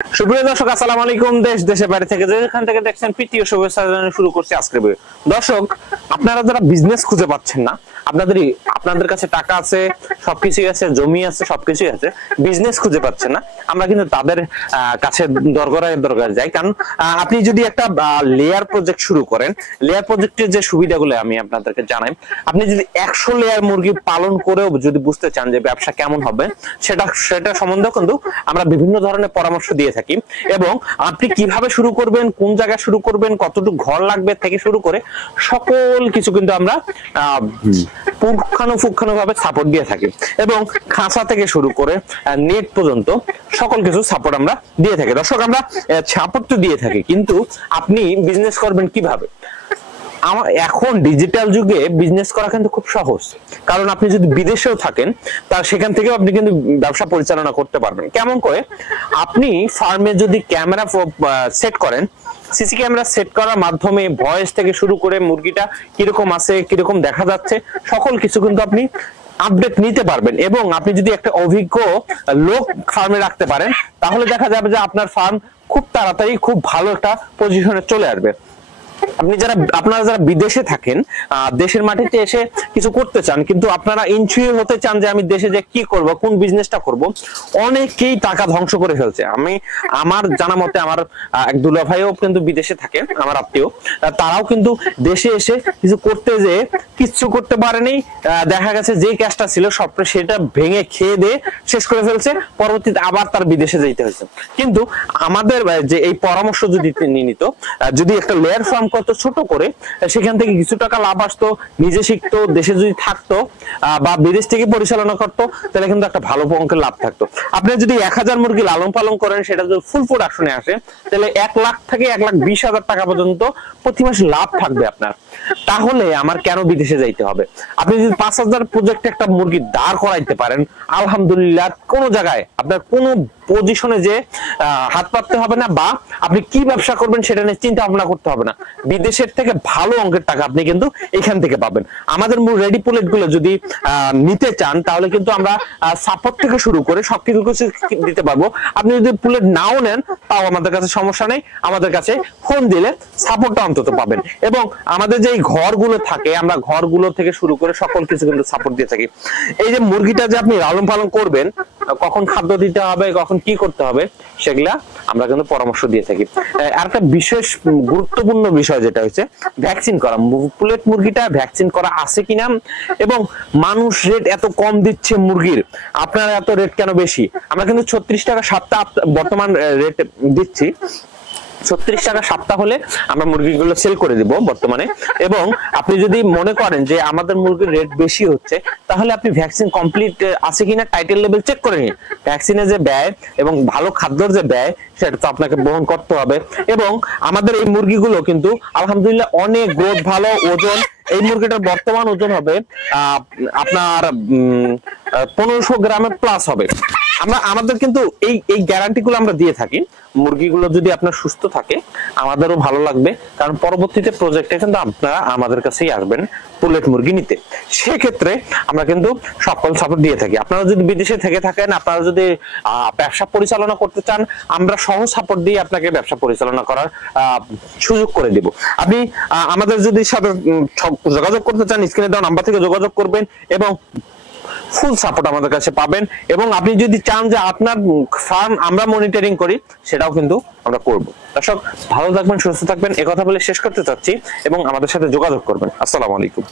সুপ্রিয় দর্শক, আসসালামু আলাইকুম। দেশ দেশের বাইরে থেকে যেখান থেকে দেখছেন প্রীতীয় শুভেচ্ছা জানিয়ে শুরু করছি আজকের ভিডিও। দর্শক, আপনারা যারা বিজনেস খুঁজে পাচ্ছেন না, আপনাদের কাছে টাকা আছে, সবকিছুই আছে, জমি আছে, সবকিছুই আছে, বিজনেস খুঁজে পাচ্ছেন না, আমরা কিন্তু তাদের কাছে দরকার যাই। কারণ আপনি যদি একটা লেয়ার প্রজেক্ট শুরু করেন, লেয়ার প্রজেক্টের যে সুবিধাগুলো আমি আপনাদেরকে জানাই, আপনি যদি 100 লেয়ার মুরগি পালন করেও যদি বুঝতে চান যে ব্যবসা কেমন হবে, সেটা সম্বন্ধে কিন্তু আমরা বিভিন্ন ধরনের পরামর্শ দিয়ে থাকি। এবং আপনি কিভাবে শুরু করবেন, কোন জায়গায় শুরু করবেন, কতটুকু ঘর লাগবে থেকে শুরু করে সকল কিছু কিন্তু আমরা পুঙ্খানুপুঙ্খানুভাবে সাপোর্ট দিয়ে থাকি। এবং খাঁচা থেকে শুরু করে নেট পর্যন্ত সকল কিছু সাপোর্ট আমরা দিয়ে থাকি। দর্শক, আমরা সাপোর্ট তো দিয়ে থাকি, কিন্তু আপনি বিজনেস করবেন কিভাবে? এখন ডিজিটাল যুগে বিজনেস করা কিন্তু খুব সহজ। কারণ আপনি যদি বিদেশেও থাকেন, তার সেখান থেকেও আপনি কিন্তু ব্যবসা পরিচালনা করতে পারবেন। কেমন করে? আপনি ফার্মে যদি ক্যামেরা সেট করেন, সিসি ক্যামেরা সেট করার মাধ্যমে ভয়েস থেকে শুরু করে মুরগিটা কিরকম আছে, কিরকম দেখা যাচ্ছে, সকল কিছু কিন্তু আপনি আপডেট নিতে পারবেন। এবং আপনি যদি একটা অভিজ্ঞ লোক ফার্মে রাখতে পারেন, তাহলে দেখা যাবে যে আপনার ফার্ম খুব তাড়াতাড়ি খুব ভালো একটা পজিশনে চলে আসবে। আপনারা যারা বিদেশে থাকেন, দেশের মাটিতে এসে কিছু করতে চান, কিন্তু আপনারা ইনসিওর হতে চান যে আমি দেশে যে কি করব, কোন বিজনেসটা করব, অনেকেই টাকা ধ্বংস করে ফেলছে। আমার জানা মতে আমার এক দুলা ভাইও কিন্তু বিদেশে থাকে, আমার আত্মীয়, তারাও কিন্তু দেশে এসে কিছু করতে যে কিচ্ছু করতে পারেনি। দেখা গেছে যে ক্যাশটা ছিল সব সেটা ভেঙে খেয়ে দিয়ে শেষ করে ফেলছে, পরবর্তীতে আবার তার বিদেশে যেতে হয়েছে। কিন্তু আমাদের যে এই পরামর্শ যদি নিত, যদি একটা লেয়ার ফার্ম কত ছোট করে সেখান থেকে কিছু টাকা লাভ আসতো, নিজে শিখতো, দেশে যদি থাকতো বা বিদেশ থেকে পরিচালনা করতো, তাহলে কিন্তু একটা ভালো অঙ্কের লাভ থাকতো। আপনি যদি 1000 মুরগি লালন পালন করেন, সেটা যদি ফুল প্রোডাকশনে আসে, তাহলে 1 লাখ থেকে 1,20,000 টাকা পর্যন্ত প্রতি মাসে লাভ থাকবে আপনার। তাহলে আমার কেন বিদেশে যাইতে হবে? আপনি যদি 5,000 প্রজেক্টে একটা মুরগি দাঁড় করাইতে পারেন, আলহামদুলিল্লাহ, কোন জায়গায় আপনার কোনো পজিশনে যে হাত পাততে হবে না, বা আপনি কি ব্যবসা করবেন সেটা নিয়ে চিন্তা ভাবনা করতে হবে না। বিদেশের থেকে ভালো অঙ্কের টাকা আপনি কিন্তু এখান থেকে পাবেন। আমাদের রেডি পুলেট গুলো যদি নিতে চান, তাহলে কিন্তু আমরা সাপোর্ট থেকে শুরু করে সবকিছু দিতে পারবো। আপনি যদি পুলেট নাও নেন, তাও আমাদের কাছে সমস্যা নেই, আমাদের কাছে ফোন দিলে সাপোর্টটা অন্তত পাবেন। এবং আমাদের যে ঘরগুলো থাকে, আমরা ঘরগুলো থেকে শুরু করে সকল কিছু কিন্তু সাপোর্ট দিয়ে থাকি। এই যে মুরগিটা যে আপনি লালন পালন করবেন, কখন খাদ্য দিতে হবে, কখন কি করতে হবে, সেগুলা আমরা কিন্তু পরামর্শ দিয়ে থাকি। আর একটা বিশেষ গুরুত্বপূর্ণ বিষয় যেটা হচ্ছে ভ্যাকসিন করা। পুলেট মুরগিটা ভ্যাকসিন করা আছে কিনা, এবং মানুষ রেট এত কম দিচ্ছে মুরগির, আপনারা এত রেট কেন বেশি? আমরা কিন্তু 36 টাকা সপ্তাহ বর্তমান রেট দিচ্ছি। 36 টাকা সপ্তাহ হলে আমরা মুরগিগুলো সেল করে দিব বর্তমানে। এবং আপনি যদি মনে করেন যে আমাদের মুরগির রেট বেশি হচ্ছে, তাহলে আপনি ভ্যাকসিন কমপ্লিট আছে কিনা টাইটেল লেভেল চেক করে নিন। ভ্যাকসিনের যে ব্যয় এবং ভালো খাদ্যের যে ব্যয়, সেটা তো আপনাকে বহন করতে হবে। এবং আমাদের এই মুরগিগুলো কিন্তু আলহামদুলিল্লাহ অনেক গ্রোথ ভালো, ওজন, এই মুরগিটার বর্তমান ওজন হবে আপনার 1500 গ্রামের প্লাস হবে। আমাদের কিন্তু এই গ্যারান্টি গুলো আমরা দিয়ে থাকি। মুরগিগুলো যদি আপনার সুস্থ থাকে, আমাদেরও ভালো লাগবে, কারণ পরবর্তীতে প্রজেক্টে কিন্তু আপনারা আমাদের কাছেই আসবেন পুলেট মুরগি নিতে। সেক্ষেত্রে আমরা কিন্তু সকল সাপোর্ট দিয়ে থাকি। আপনারা যদি বিদেশে থেকে থাকেন, আপনারা যদি ব্যবসা পরিচালনা করতে চান, আমরা সহজ সাপোর্ট দিয়ে আপনাকে ব্যবসা পরিচালনা করার সুযোগ করে দিব। আপনি আমাদের যদি সাথে যোগাযোগ করতে চান, স্ক্রিনে দেওয়া নাম্বার থেকে যোগাযোগ করবেন এবং ফুল সাপোর্ট আমাদের কাছে পাবেন। এবং আপনি যদি চান যে আপনার ফার্ম আমরা মনিটরিং করি, সেটাও কিন্তু আমরা করব। দর্শক, ভালো থাকবেন, সুস্থ থাকবেন, একথা বলে শেষ করতে চাচ্ছি, এবং আমাদের সাথে যোগাযোগ করবেন। আসসালামু আলাইকুম।